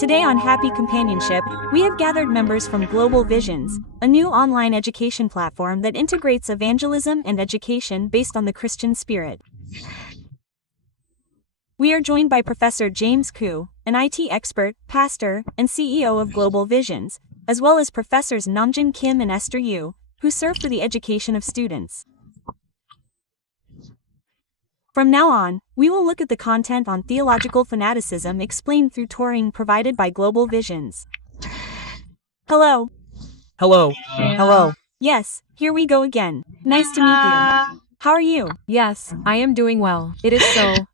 Today on Happy Companionship, we have gathered members from Global Visions, a new online education platform that integrates evangelism and education based on the Christian spirit. We are joined by Professor James Koo, an IT expert, pastor, and CEO of Global Visions, as well as Professors Nam-jin Kim and Esther Yu, who serve for the education of students. From now on, we will look at the content on theological fanaticism explained through touring provided by Global Visions. Hello. Hello. Hello. Yes, here we go again. Nice to meet you. How are you? Yes, I am doing well. It is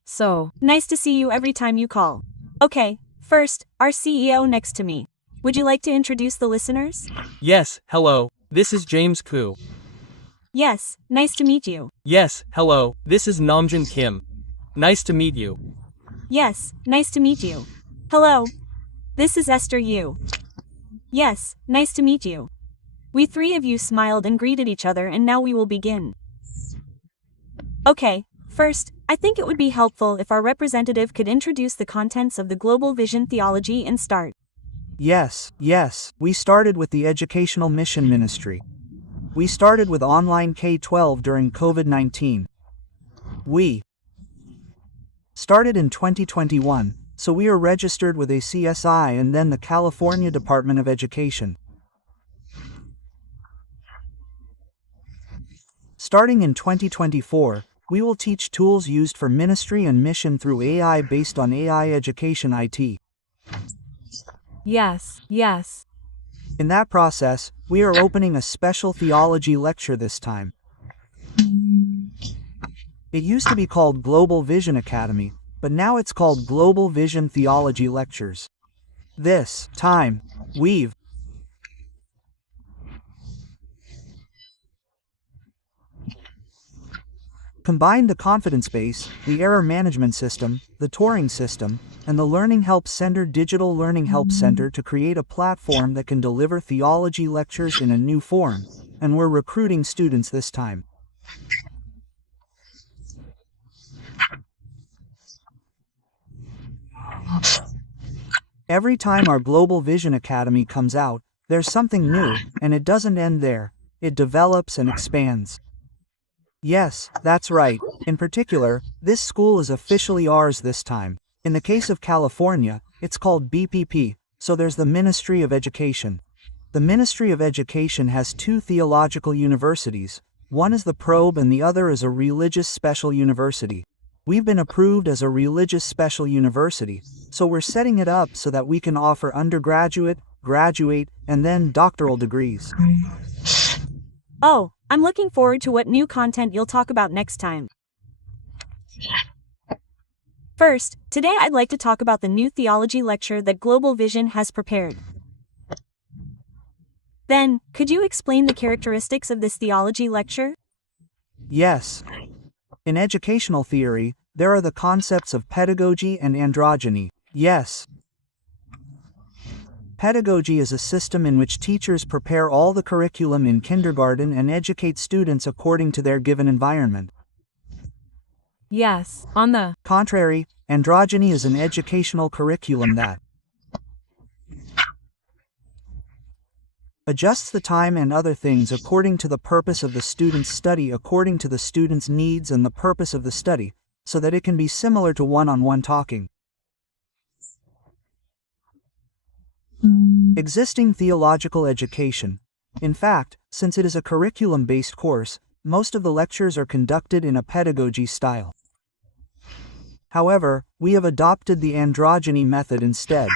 so Nice to see you every time you call. Okay, first, our CEO next to me. Would you like to introduce the listeners? Yes, hello. This is James Koo. Yes, nice to meet you. Yes, hello. This is Nam-jin Kim. Nice to meet you. Yes, nice to meet you. Hello. This is Esther Yu. Yes, nice to meet you. We three of you smiled and greeted each other, and now we will begin. Okay, first, I think it would be helpful if our representative could introduce the contents of the Global Vision Theology and start. Yes, we started with the Educational Mission Ministry. We started with online K-12 during COVID-19. We started in 2021, so we are registered with a CSI and then the California Department of Education. Starting in 2024, we will teach tools used for ministry and mission through AI based on AI education IT. Yes. In that process, we are opening a special theology lecture this time. It used to be called Global Vision Academy, but now it's called Global Vision Theology Lectures. This time, we've combined the confidence base, the error management system, the touring system, and the Learning Help Center Digital Learning Help Center to create a platform that can deliver theology lectures in a new form, and we're recruiting students this time. Every time our Global Vision Academy comes out, there's something new, and it doesn't end there. It develops and expands. Yes, that's right. In particular, this school is officially ours this time. In the case of California, it's called BPP, so there's the Ministry of Education. The Ministry of Education has two theological universities. One is the Probe and the other is a religious special university. We've been approved as a religious special university, so we're setting it up so that we can offer undergraduate, graduate, and then doctoral degrees. Oh, I'm looking forward to what new content you'll talk about next time. First, today I'd like to talk about the new theology lecture that Global Vision has prepared. Then, could you explain the characteristics of this theology lecture? Yes. In educational theory, there are the concepts of pedagogy and androgyny. Yes. Pedagogy is a system in which teachers prepare all the curriculum in kindergarten and educate students according to their given environment. Yes. On the contrary, androgyny is an educational curriculum that adjusts the time and other things according to the purpose of the student's study, according to the student's needs and the purpose of the study, so that it can be similar to one-on-one talking. Existing theological education. In fact, since it is a curriculum-based course, most of the lectures are conducted in a pedagogy style. However, we have adopted the androgyny method instead.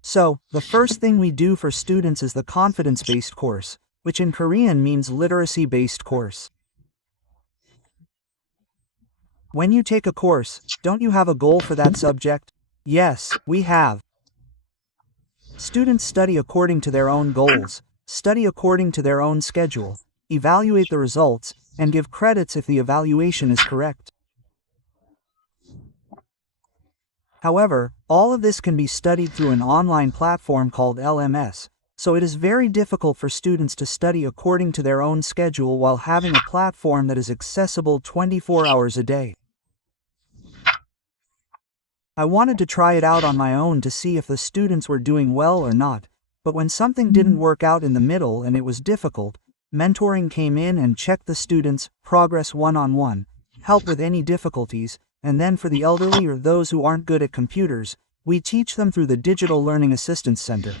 So, the first thing we do for students is the confidence-based course, which in Korean means literacy-based course. When you take a course, don't you have a goal for that subject? Yes, we have. Students study according to their own goals, study according to their own schedule, evaluate the results, and give credits if the evaluation is correct. However, all of this can be studied through an online platform called LMS, so it is very difficult for students to study according to their own schedule while having a platform that is accessible 24 hours a day. I wanted to try it out on my own to see if the students were doing well or not, but when something didn't work out in the middle and it was difficult, mentoring came in and checked the students' progress one-on-one, help with any difficulties, and then for the elderly or those who aren't good at computers, we teach them through the Digital Learning Assistance Center.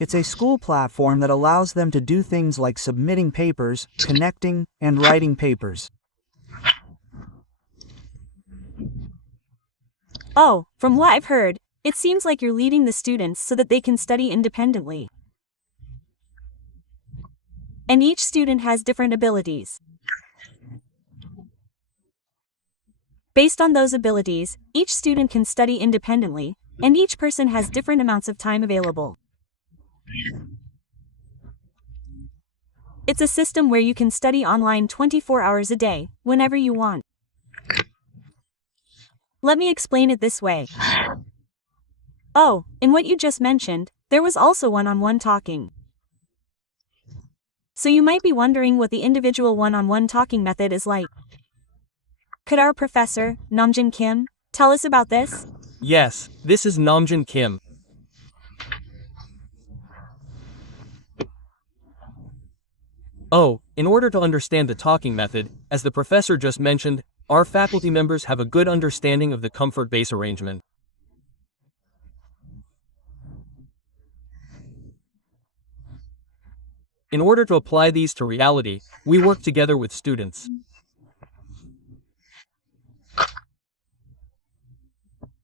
It's a school platform that allows them to do things like submitting papers, connecting, and writing papers. Oh, from what I've heard, it seems like you're leading the students so that they can study independently. And each student has different abilities. Based on those abilities, each student can study independently, and each person has different amounts of time available. It's a system where you can study online 24 hours a day, whenever you want. Let me explain it this way. Oh, in what you just mentioned, there was also one-on-one talking. So you might be wondering what the individual one-on-one talking method is like. Could our professor, Nam-jin Kim, tell us about this? Yes, this is Nam-jin Kim. Oh, in order to understand the talking method, as the professor just mentioned, our faculty members have a good understanding of the comfort base arrangement. In order to apply these to reality, we work together with students.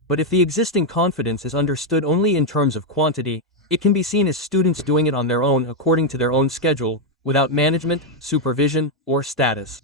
But if the existing confidence is understood only in terms of quantity, it can be seen as students doing it on their own according to their own schedule, without management, supervision, or status.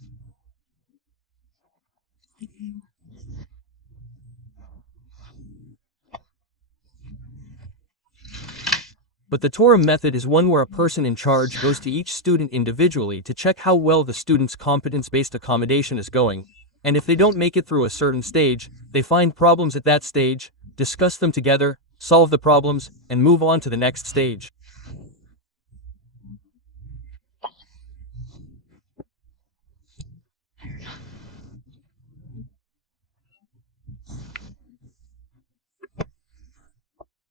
But the Torah method is one where a person in charge goes to each student individually to check how well the student's competence-based accommodation is going, and if they don't make it through a certain stage, they find problems at that stage, discuss them together, solve the problems, and move on to the next stage.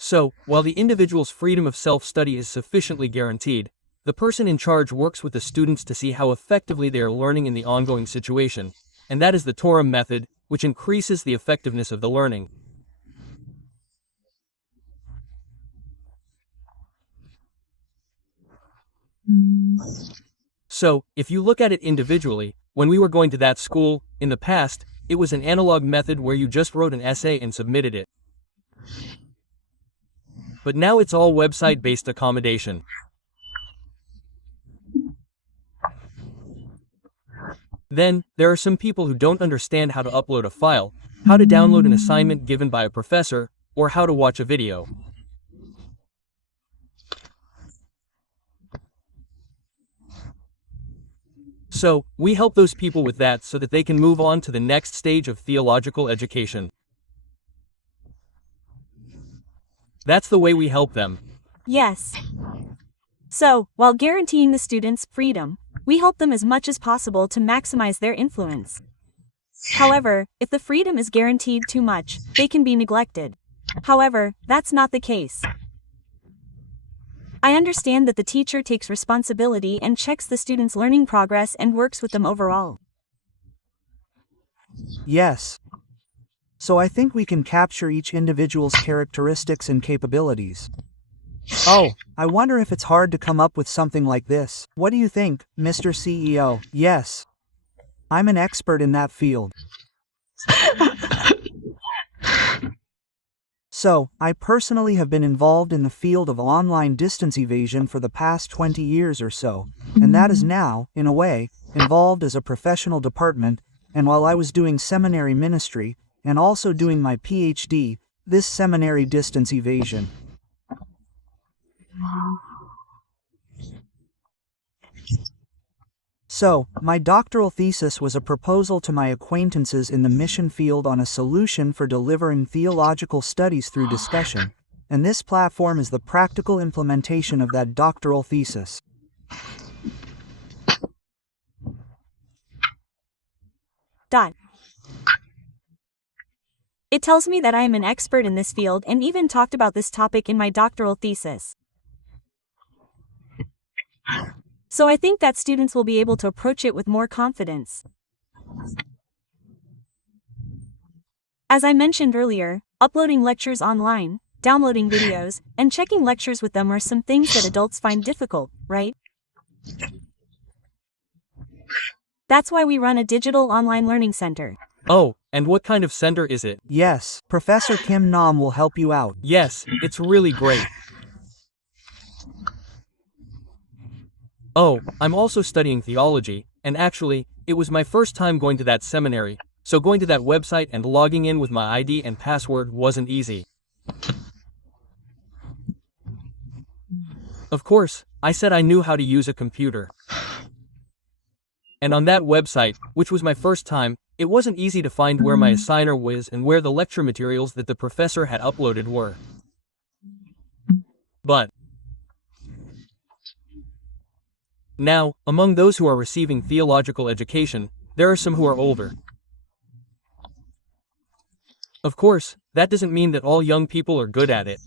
So, while the individual's freedom of self-study is sufficiently guaranteed, the person in charge works with the students to see how effectively they are learning in the ongoing situation, and that is the Torah method, which increases the effectiveness of the learning. So, if you look at it individually, when we were going to that school, in the past, it was an analog method where you just wrote an essay and submitted it. But now it's all website-based accommodation. Then, there are some people who don't understand how to upload a file, how to download an assignment given by a professor, or how to watch a video. So, we help those people with that so that they can move on to the next stage of theological education. That's the way we help them. Yes. So, while guaranteeing the students freedom, we help them as much as possible to maximize their influence. However, if the freedom is guaranteed too much, they can be neglected. However, that's not the case. I understand that the teacher takes responsibility and checks the students' learning progress and works with them overall. Yes. So I think we can capture each individual's characteristics and capabilities. Oh, I wonder if it's hard to come up with something like this. What do you think, Mr. CEO? Yes. I'm an expert in that field. So, I personally have been involved in the field of online distance evasion for the past 20 years or so, and that is now, in a way, involved as a professional department, and while I was doing seminary ministry, and also doing my PhD, this seminary distance evasion. So, my doctoral thesis was a proposal to my acquaintances in the mission field on a solution for delivering theological studies through discussion, and this platform is the practical implementation of that doctoral thesis. It tells me that I am an expert in this field and even talked about this topic in my doctoral thesis. So I think that students will be able to approach it with more confidence. As I mentioned earlier, uploading lectures online, downloading videos, and checking lectures with them are some things that adults find difficult, right? That's why we run a digital online learning center. Oh, and what kind of center is it? Yes, Professor Kim Nam will help you out. Yes, it's really great. Oh, I'm also studying theology, and actually, it was my first time going to that seminary, so going to that website and logging in with my ID and password wasn't easy. Of course, I said I knew how to use a computer. And on that website, which was my first time, it wasn't easy to find where my assigner was and where the lecture materials that the professor had uploaded were. But now, among those who are receiving theological education, there are some who are older. Of course, that doesn't mean that all young people are good at it.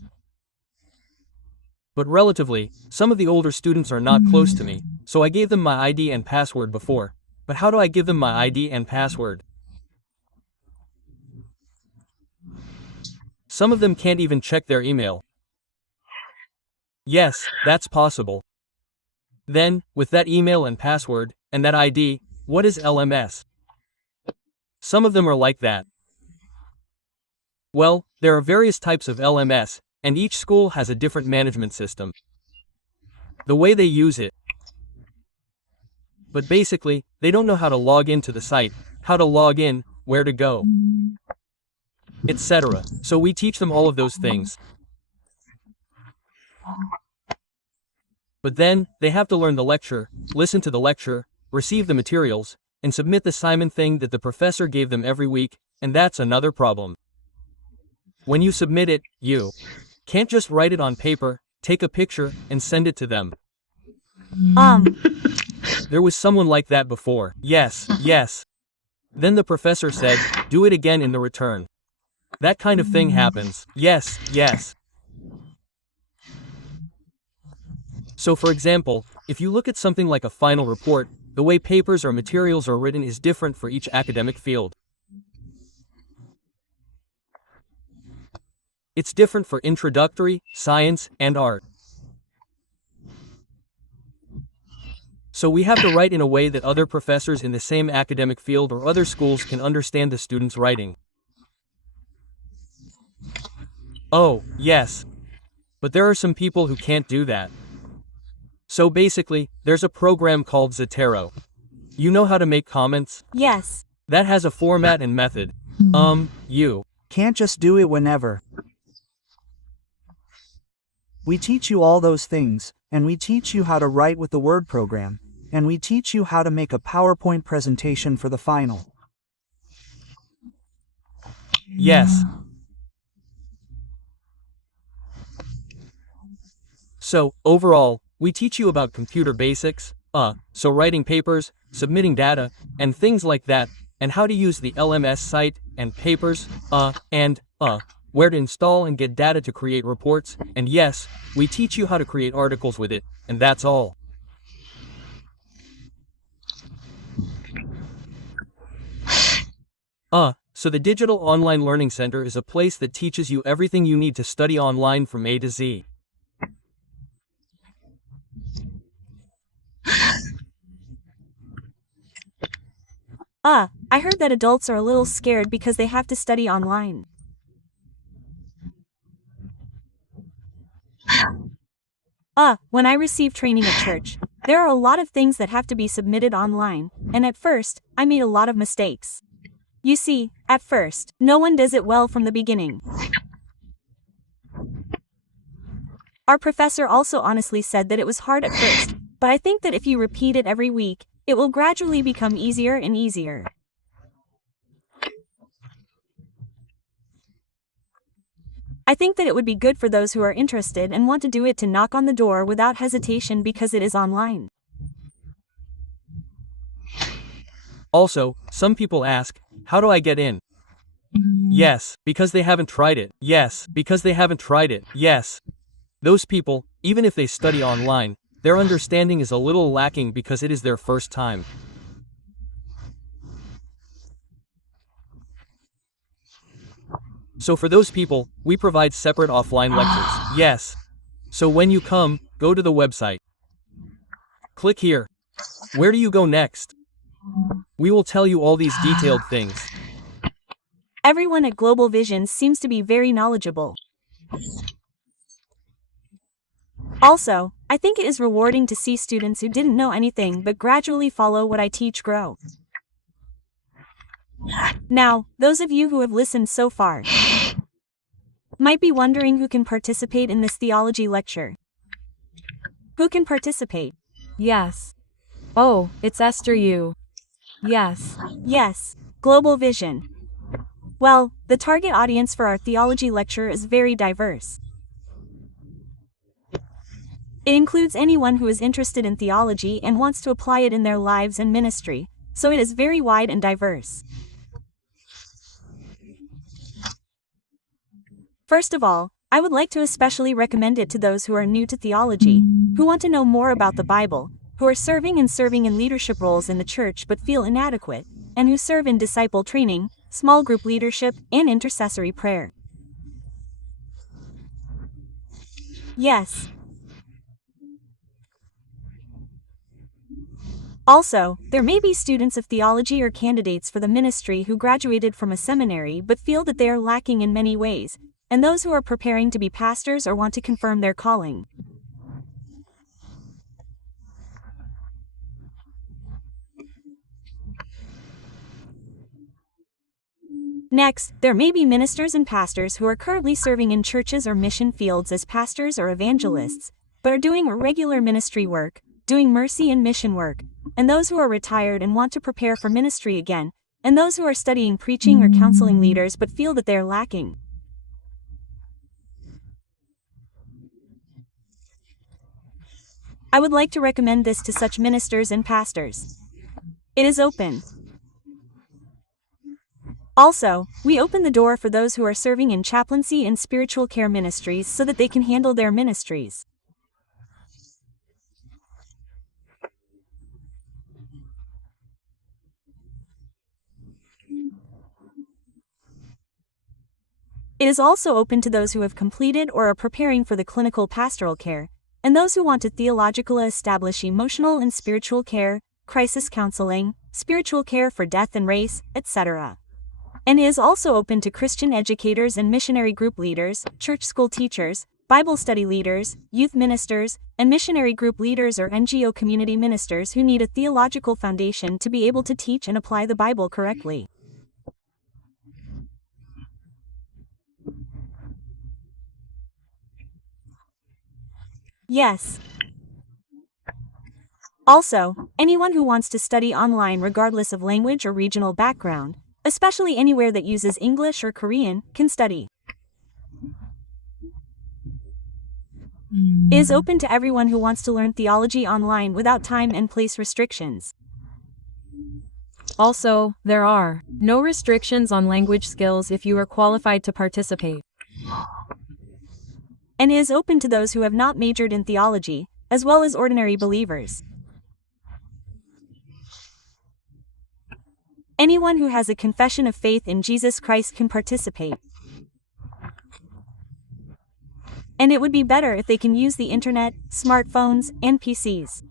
But relatively, some of the older students are not close to me, so I gave them my ID and password before. But how do I give them my ID and password? Some of them can't even check their email. Yes, that's possible. Then, with that email and password, and that ID, what is LMS? Some of them are like that. Well, there are various types of LMS, and each school has a different management system. The way they use it. But basically, they don't know how to log into the site, how to log in, where to go, etc. So we teach them all of those things. But then, they have to learn the lecture, listen to the lecture, receive the materials, and submit the assignment thing that the professor gave them every week, and that's another problem. When you submit it, you can't just write it on paper, take a picture, and send it to them. There was someone like that before. Yes. Then the professor said, do it again in the return. That kind of thing happens. Yes. So for example, if you look at something like a final report, the way papers or materials are written is different for each academic field. It's different for introductory, science, and art. So we have to write in a way that other professors in the same academic field or other schools can understand the students' writing. Oh, yes. But there are some people who can't do that. So basically, there's a program called Zotero. You know how to make comments? Yes. That has a format and method. You can't just do it whenever. We teach you all those things, and we teach you how to write with the Word program, and we teach you how to make a PowerPoint presentation for the final. Yes. So, overall, we teach you about computer basics, so writing papers, submitting data, and things like that, and how to use the LMS site, and papers, where to install and get data to create reports, and yes, we teach you how to create articles with it, and that's all. So the Digital Online Learning Center is a place that teaches you everything you need to study online from A to Z. I heard that adults are a little scared because they have to study online. When I receive training at church, there are a lot of things that have to be submitted online, and at first, I made a lot of mistakes. You see, at first, no one does it well from the beginning. Our professor also honestly said that it was hard at first, but I think that if you repeat it every week, it will gradually become easier and easier. I think that it would be good for those who are interested and want to do it to knock on the door without hesitation because it is online. Also, some people ask, how do I get in? Yes, because they haven't tried it. Yes, because they haven't tried it. Yes. Those people, even if they study online, their understanding is a little lacking because it is their first time. So for those people, we provide separate offline lectures. Yes. So when you come, go to the website. Click here. Where do you go next? We will tell you all these detailed things. Everyone at Global Vision seems to be very knowledgeable. Also, I think it is rewarding to see students who didn't know anything but gradually follow what I teach grow. Now, those of you who have listened so far might be wondering who can participate in this theology lecture. Who can participate? Yes. Oh, it's Esther you. Yes. Yes, Global Vision. Well, the target audience for our theology lecture is very diverse. It includes anyone who is interested in theology and wants to apply it in their lives and ministry, so it is very wide and diverse. First of all, I would like to especially recommend it to those who are new to theology, who want to know more about the Bible, who are serving in leadership roles in the church but feel inadequate, and who serve in disciple training, small group leadership, and intercessory prayer. Yes. Also, there may be students of theology or candidates for the ministry who graduated from a seminary but feel that they are lacking in many ways, and those who are preparing to be pastors or want to confirm their calling. Next, there may be ministers and pastors who are currently serving in churches or mission fields as pastors or evangelists, but are doing irregular ministry work, doing mercy and mission work, and those who are retired and want to prepare for ministry again, and those who are studying preaching or counseling leaders but feel that they are lacking. I would like to recommend this to such ministers and pastors. It is open. Also, we open the door for those who are serving in chaplaincy and spiritual care ministries so that they can handle their ministries. It is also open to those who have completed or are preparing for the clinical pastoral care, and those who want to theologically establish emotional and spiritual care, crisis counseling, spiritual care for death and race, etc. And it is also open to Christian educators and missionary group leaders, church school teachers, Bible study leaders, youth ministers, and missionary group leaders or NGO community ministers who need a theological foundation to be able to teach and apply the Bible correctly. Yes. Also, anyone who wants to study online regardless of language or regional background, especially anywhere that uses English or Korean, can study. It is open to everyone who wants to learn theology online without time and place restrictions. Also, there are no restrictions on language skills if you are qualified to participate. And it is open to those who have not majored in theology, as well as ordinary believers. Anyone who has a confession of faith in Jesus Christ can participate. And it would be better if they can use the internet, smartphones, and PCs.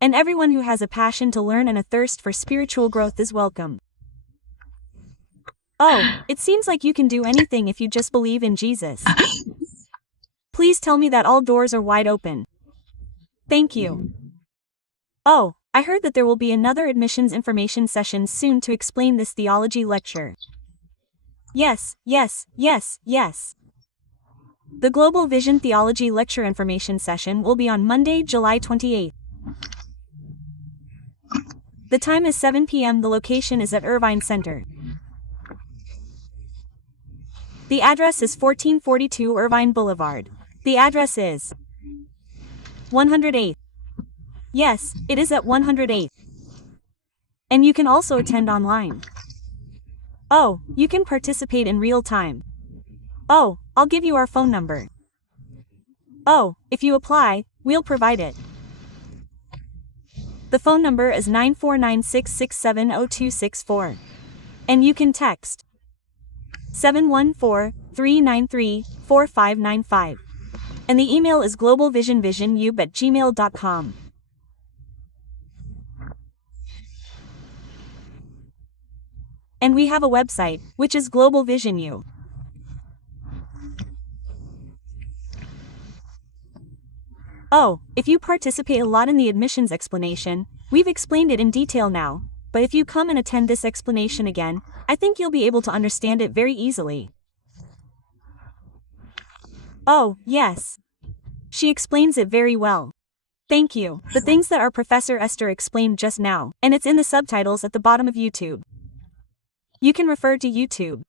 And everyone who has a passion to learn and a thirst for spiritual growth is welcome. Oh, it seems like you can do anything if you just believe in Jesus. Please tell me that all doors are wide open. Thank you. Oh, I heard that there will be another admissions information session soon to explain this theology lecture. Yes. The Global Vision Theology Lecture Information Session will be on Monday, July 28th. The time is 7 p.m. The location is at Irvine Center. The address is 1442 Irvine Boulevard. The address is 108th. Yes, it is at 108th. And you can also attend online. Oh, you can participate in real time. Oh, I'll give you our phone number. Oh, if you apply, we'll provide it. The phone number is 94966670264. And you can text 714-393-4595. And the email is globalvisionvisionU@gmail.com. And we have a website, which is Global Vision U. Oh, if you participate a lot in the admissions explanation, we've explained it in detail now, but if you come and attend this explanation again, I think you'll be able to understand it very easily. Oh, yes. She explains it very well. Thank you. The things that our Professor Esther explained just now, and it's in the subtitles at the bottom of YouTube. You can refer to YouTube.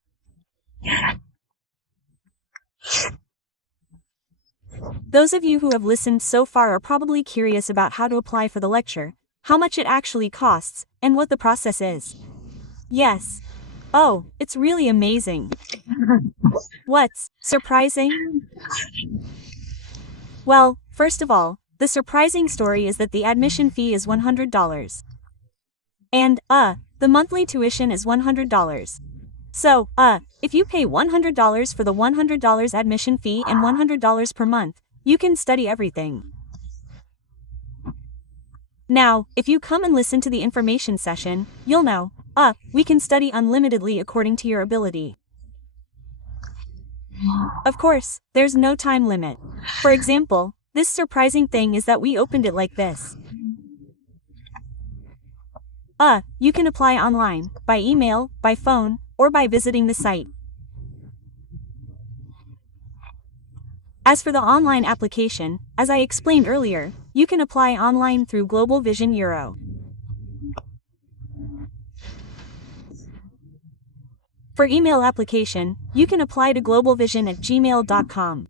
Those of you who have listened so far are probably curious about how to apply for the lecture, how much it actually costs, and what the process is. Yes. Oh, it's really amazing. What's surprising? Well, first of all, the surprising story is that the admission fee is $100. And, the monthly tuition is $100. So, if you pay $100 for the $100 admission fee and $100 per month, you can study everything. Now, if you come and listen to the information session, you'll know, we can study unlimitedly according to your ability. Of course, there's no time limit. For example, this surprising thing is that we opened it like this. You can apply online, by email, by phone, or by visiting the site. As for the online application, as I explained earlier, you can apply online through Global Vision Euro. For email application, you can apply to globalvision@gmail.com.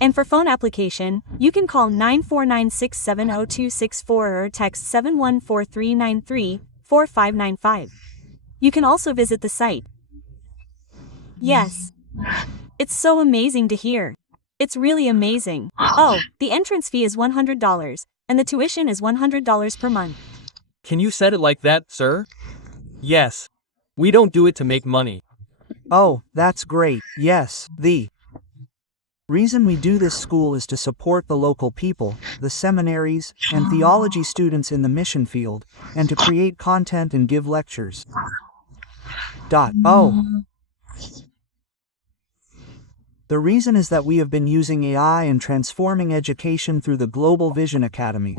And for phone application, you can call 949670264 or text 714-393-4595. You can also visit the site. Yes. It's so amazing to hear. It's really amazing. Oh, the entrance fee is $100, and the tuition is $100 per month. Can you set it like that, sir? Yes. We don't do it to make money. Oh, that's great. Yes, the reason we do this school is to support the local people, the seminaries, and theology students in the mission field, and to create content and give lectures. Oh. The reason is that we have been using AI and transforming education through the Global Vision Academy.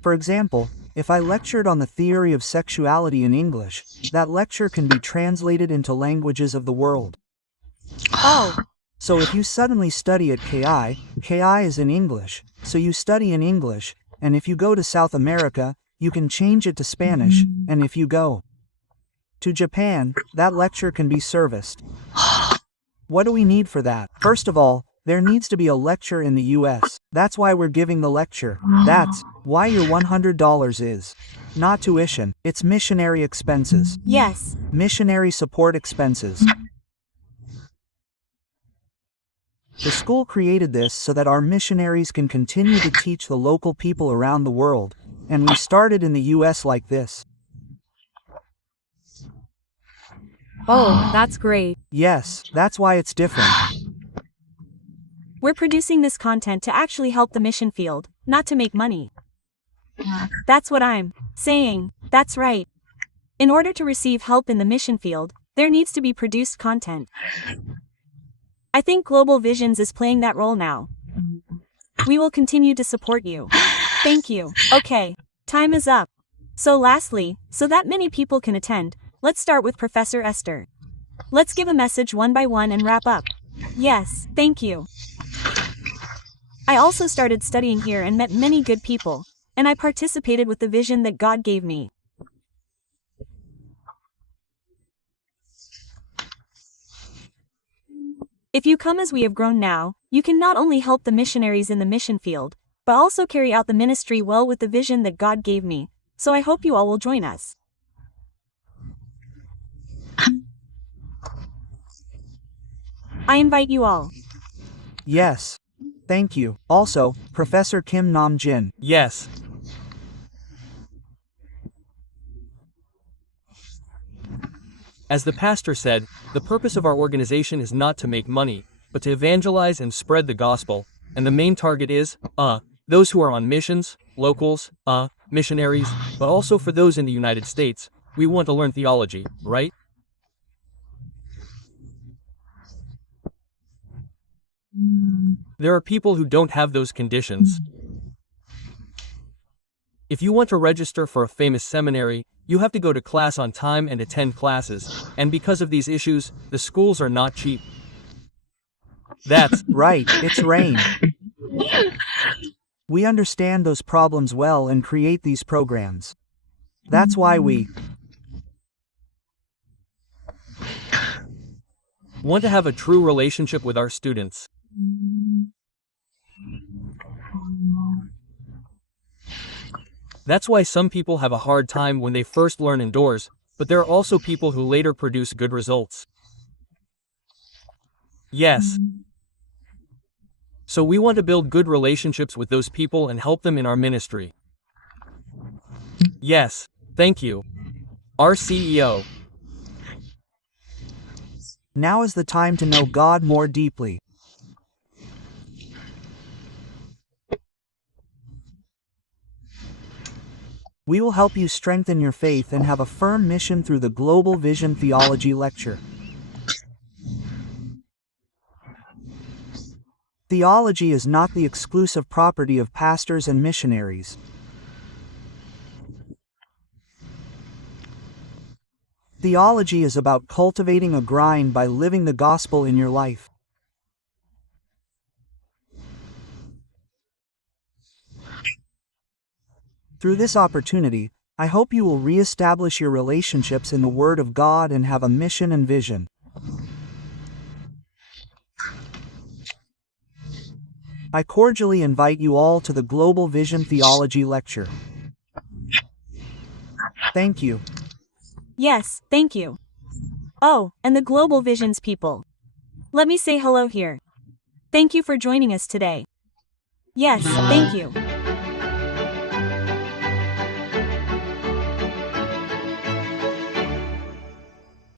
For example, if I lectured on the theory of sexuality in English, that lecture can be translated into languages of the world. Oh. So if you suddenly study at KI is in English, so you study in English, and if you go to South America, you can change it to Spanish, and if you go to Japan, that lecture can be serviced. What do we need for that? First of all, there needs to be a lecture in the US. That's why we're giving the lecture. That's why your $100 is not tuition, it's missionary expenses. Yes. Missionary support expenses. The school created this so that our missionaries can continue to teach the local people around the world, and we started in the US like this. Oh, that's great. Yes, that's why it's different. We're producing this content to actually help the mission field, not to make money. That's what I'm saying. That's right. In order to receive help in the mission field, there needs to be produced content. I think Global Visions is playing that role now. We will continue to support you. Thank you. Okay, time is up. So lastly, so that many people can attend, let's start with Professor Esther. Let's give a message one by one and wrap up. Yes, thank you. I also started studying here and met many good people, and I participated with the vision that God gave me. If you come as we have grown now, you can not only help the missionaries in the mission field, but also carry out the ministry well with the vision that God gave me, so I hope you all will join us. I invite you all. Yes. Thank you. Also, Professor Kim Nam-jin. Yes. As the pastor said, the purpose of our organization is not to make money, but to evangelize and spread the gospel, and the main target is, those who are on missions, locals, missionaries, but also for those in the United States. We want to learn theology, right? There are people who don't have those conditions. If you want to register for a famous seminary, you have to go to class on time and attend classes, and because of these issues, the schools are not cheap. That's right, it's rain. We understand those problems well and create these programs. That's why we want to have a true relationship with our students. That's why some people have a hard time when they first learn indoors, but there are also people who later produce good results. Yes. So we want to build good relationships with those people and help them in our ministry. Yes, thank you. Our CEO. Now is the time to know God more deeply. We will help you strengthen your faith and have a firm mission through the Global Vision Theology Lecture. Theology is not the exclusive property of pastors and missionaries. Theology is about cultivating a grind by living the gospel in your life. Through this opportunity, I hope you will re-establish your relationships in the Word of God and have a mission and vision. I cordially invite you all to the Global Vision Theology Lecture. Thank you. Yes, thank you. Oh, and the Global Visions people. Let me say hello here. Thank you for joining us today. Yes, thank you.